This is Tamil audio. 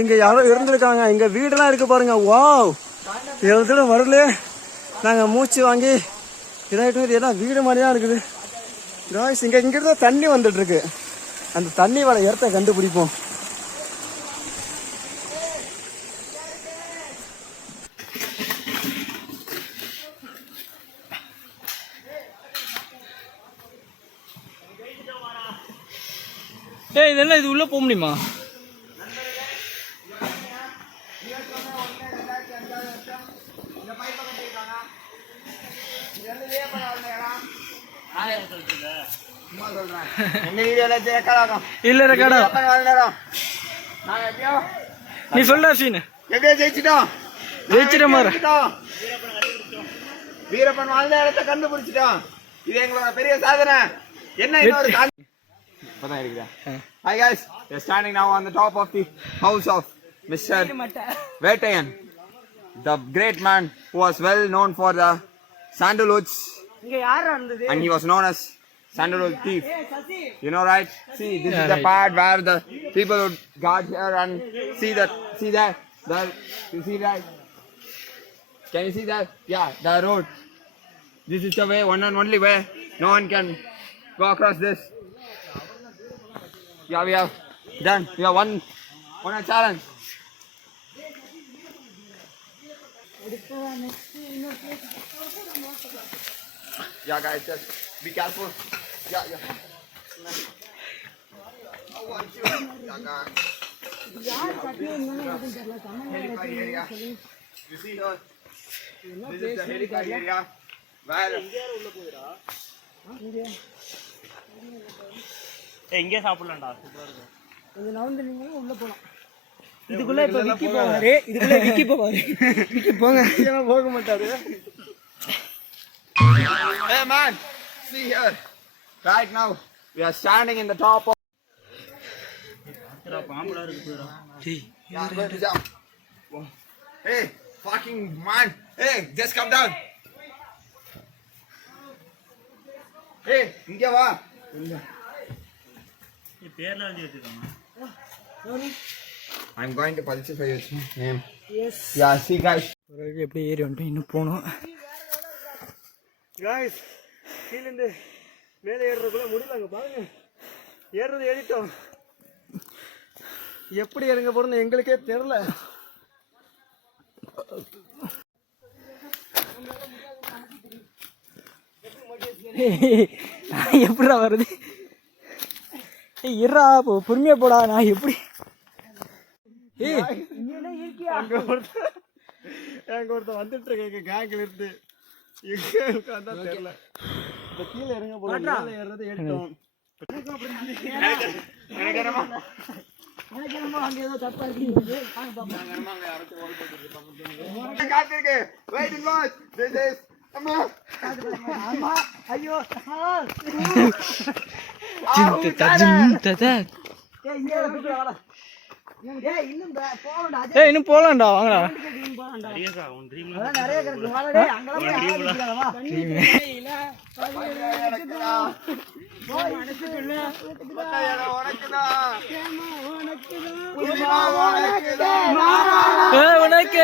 இங்க யாரோ இருந்திருக்காங்க. இங்க வீடெல்லாம் இருக்கு பாருங்க. வாவ், எழுத்துல வரல. நாங்க மூச்சு வாங்கி இதாயிட்டு எல்லாம் வீடு மாதிரிதான் இருக்குது. இங்க இங்கிட்ட தண்ணி வந்துட்டு இருக்கு. அந்த தண்ணி வர இடத்த கண்டுபிடிப்போம். இது என்ன, இது உள்ள போக முடியுமா? இல்ல ரெக்கார்டா நீ சொல்ற சீன் எப்படியா ஜெயிச்சிட்டோம். வீரப்பன் வாழ்ந்த இடத்தை கண்டுபிடிச்சிட்டோம். இது எங்களோட பெரிய சாதனை. என்ன இன்னொரு இப்பதான் இருக்குதா? Hi guys, we are standing now on the top of the house of Mr. Veerappan, the great man who was well known for the sandalwoods, and he was known as sandalwood thief. You know, right? See, this is the part where the people would guard here and see that. See that? There, you see that? Can you see that? Yeah, the road. This is the way, one and only way. No one can go across this. Yeah, we have done. We have won a challenge. Yeah, guys, just be careful. Yeah. Helipad area. You see here? This is the helipad area. Where? எங்கே சாப்பிடலாம்டா, சூப்பரா இருக்கும். கொஞ்சம் நவுந்து நீங்க உள்ள போலாம். இதுக்குள்ள இப்ப விக்கி போவாரு. விக்கி போங்க. ஏன் போக மாட்டாரு? Hey man, see here. Right now we are standing in the top of. பாம்புடா இருக்குடா. Hey, fucking man. Hey, just come down. Hey, இங்க வா. I'm going to falsify your name. Yes. Yeah, see guys. எப்படி ஏறி வந்துட்டு இன்னும் போகணும். காய்ஸ், கீழேருந்து மேலே ஏறுறதுக்குள்ள முடியலங்க. பாருங்க, ஏறுறது ஏறிட்டோம். எப்படி இறங்க போறோம்னு எங்களுக்கே தெரியல. எப்படிடா வருது? இருடா, பொறுமையா போடா. நான் எப்படி எங்க ஒருத்தன் வந்துட்டு இருக்க கேங்க்ல இருந்து எங்க தெரியல. இந்த கீழே இறங்க போறோம். ஏறது ஏறிட்டோம். அங்க ஏதோ தப்பா இருக்கு. ஐயோ, இன்னும் போலாம்டா. வாங்கடா. உனக்கு